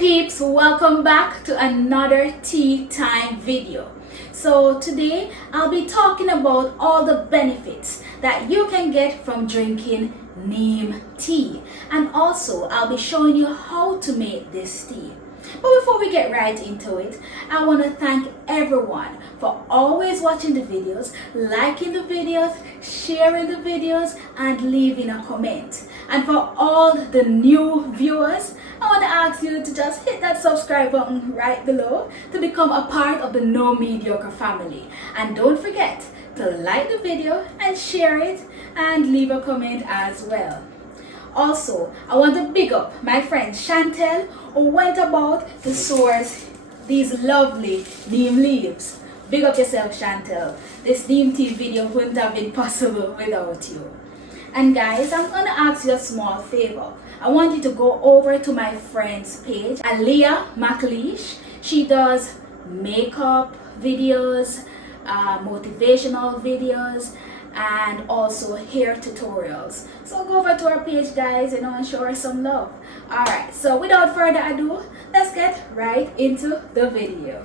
peeps, welcome back to another tea time video. So today I'll be talking about all the benefits that you can get from drinking neem tea, and also I'll be showing you how to make this tea. But before we get right into it, I want to thank everyone for always watching the videos, liking the videos, sharing the videos, and leaving a comment. And for all the new viewers, I want to ask you to just hit that subscribe button right below to become a part of the No Mediocre family. And don't forget to like the video and share it and leave a comment as well. Also, I want to big up my friend Chantel, who went about to source these lovely neem leaves. Big up yourself, Chantel. This neem tea video wouldn't have been possible without you. And guys, I'm gonna ask you a small favor. I want you to go over to my friend's page, Aliyah McLeish. She does makeup videos, motivational videos, and also hair tutorials. So go over to our page, guys, and show her some love. Alright, so without further ado, let's get right into the video.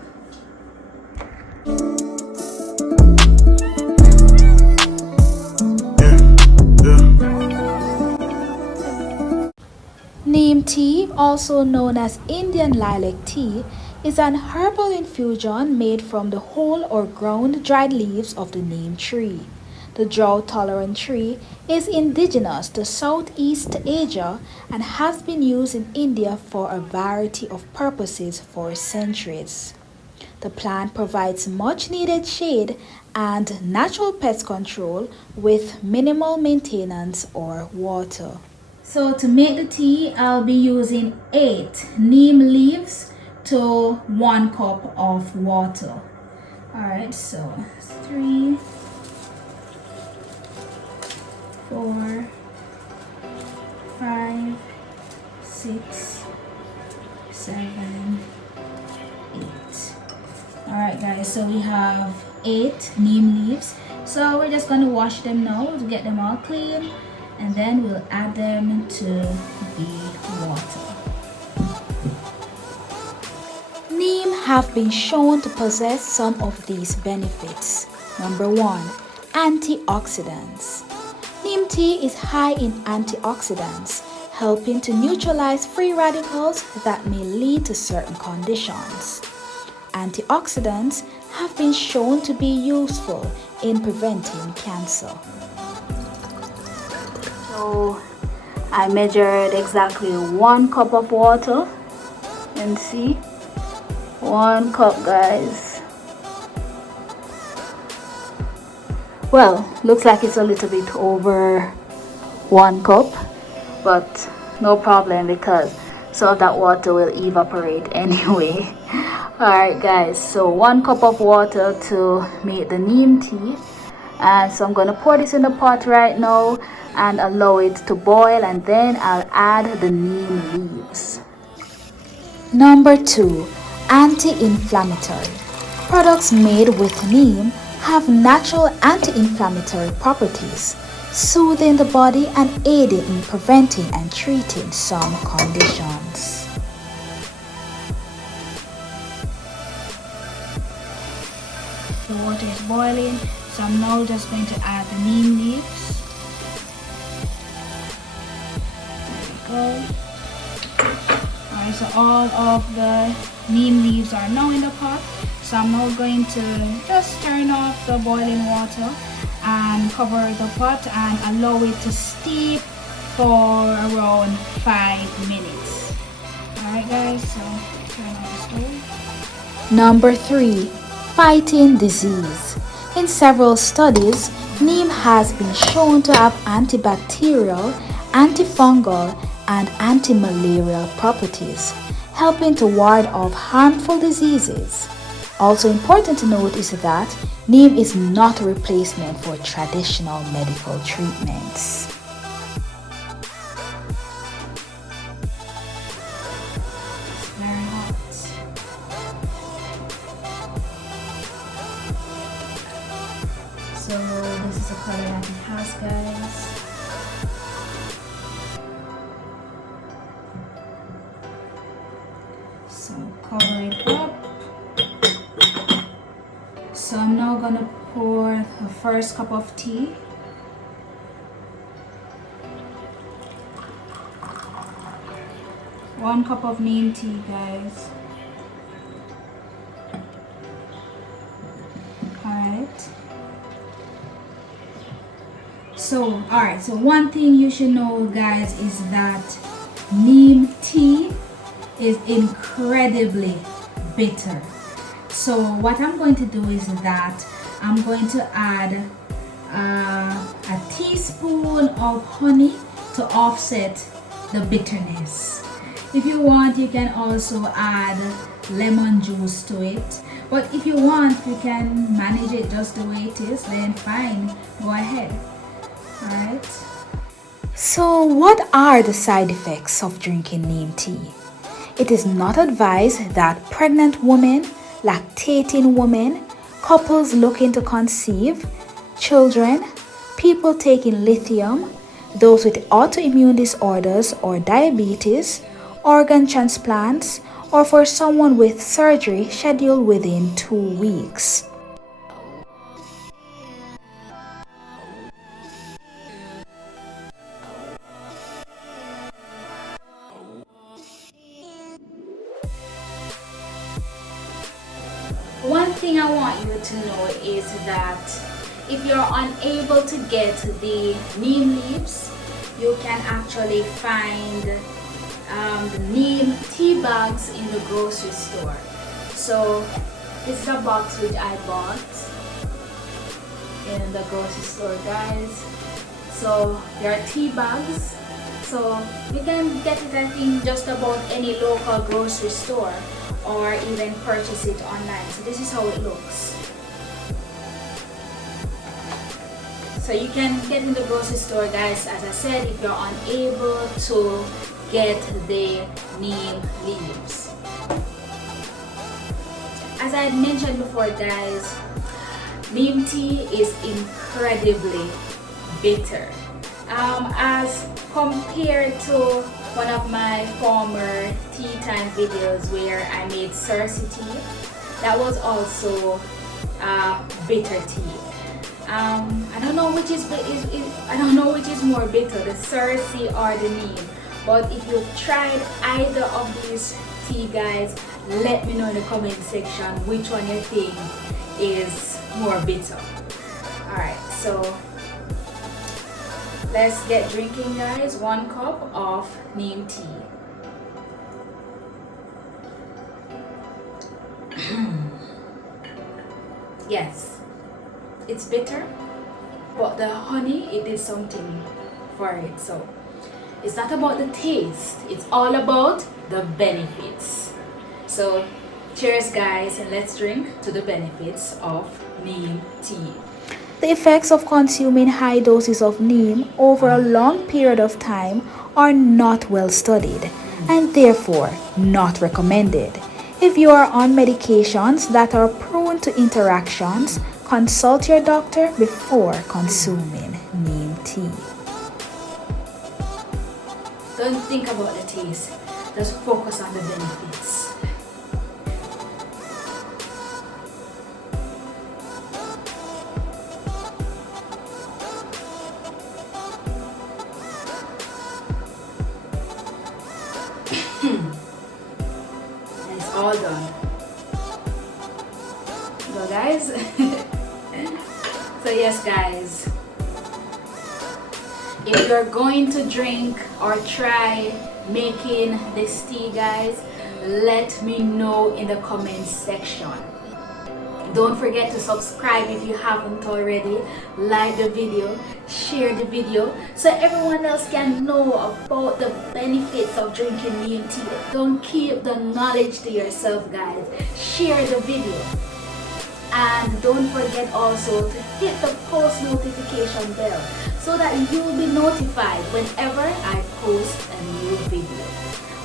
Neem tea, also known as Indian lilac tea, is an herbal infusion made from the whole or ground dried leaves of the neem tree. The drought-tolerant tree is indigenous to Southeast Asia and has been used in India for a variety of purposes for centuries. The plant provides much-needed shade and natural pest control with minimal maintenance or water. So to make the tea, I'll be using 8 neem leaves to 1 cup of water. Alright, so 3, 4, 5, 6, 7, 8. Alright guys, so we have 8 neem leaves. So we're just going to wash them now to get them all clean, and then we'll add them to the water. Neem have been shown to possess some of these benefits. Number 1, antioxidants. Neem tea is high in antioxidants, helping to neutralize free radicals that may lead to certain conditions. Antioxidants have been shown to be useful in preventing cancer. So I measured exactly 1 cup of water, and see, 1 cup, guys. Well, looks like it's a little bit over 1 cup, but no problem because some of that water will evaporate anyway. Alright guys, so 1 cup of water to make the neem tea. And so I'm going to pour this in the pot right now and allow it to boil, and then I'll add the neem leaves. Number 2, anti-inflammatory. Products made with neem have natural anti-inflammatory properties, soothing the body and aiding in preventing and treating some conditions. The water is boiling, so I'm now just going to add the neem leaves. There we go. Alright, so all of the neem leaves are now in the pot. So I'm now going to just turn off the boiling water and cover the pot and allow it to steep for around 5 minutes. Alright guys, so turn off the stove. Number 3, fighting disease. In several studies, neem has been shown to have antibacterial, antifungal, and antimalarial properties, helping to ward off harmful diseases. Also important to note is that neem is not a replacement for traditional medical treatments. Very hot. So this is the color that it has, guys. So cover it up. So I'm now gonna pour the first cup of tea. One cup of neem tea, guys. Alright. So one thing you should know, guys, is that neem tea is incredibly bitter. So what I'm going to do is that I'm going to add a teaspoon of honey to offset the bitterness. If you want, you can also add lemon juice to it, but if you want, you can manage it just the way it is, then fine, go ahead. Alright. So what are the side effects of drinking neem tea? It is not advised that pregnant women, lactating women, couples looking to conceive, children, people taking lithium, those with autoimmune disorders or diabetes, organ transplants, or for someone with surgery scheduled within 2 weeks. One thing I want you to know is that if you're unable to get the neem leaves, you can actually find the neem tea bags in the grocery store. So this is a box which I bought in the grocery store, guys. So there are tea bags, so you can get it, I think, just about any local grocery store, or even purchase it online. So this is how it looks. So you can get in the grocery store, guys, as I said, if you're unable to get the neem leaves. As I had mentioned before, guys, neem tea is incredibly bitter. As compared to one of my former tea time videos where I made Cersei tea, that was also bitter tea. I don't know which is more bitter, the Cersei or the neem. But if you've tried either of these tea, guys, let me know in the comment section which one you think is more bitter. Alright, so let's get drinking, guys. 1 cup of neem tea. Yes, it's bitter, but the honey, it did something for it. So it's not about the taste, it's all about the benefits. So cheers, guys, and let's drink to the benefits of neem tea. The effects of consuming high doses of neem over a long period of time are not well studied and therefore not recommended. If you are on medications that are prone to interactions, consult your doctor before consuming neem tea. Don't think about the taste, just focus on the benefits. And it's all done. So guys, so yes, guys, if you're going to drink or try making this tea, guys, let me know in the comments section. Don't forget to subscribe if you haven't already, like the video, share the video so everyone else can know about the benefits of drinking neem tea. Don't keep the knowledge to yourself, guys. Share the video. And don't forget also to hit the post notification bell so that you'll be notified whenever I post a new video.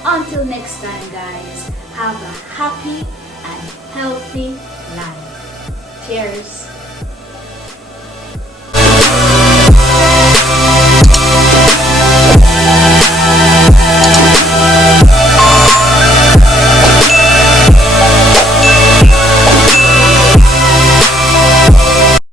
Until next time, guys, have a happy and healthy life. Cheers!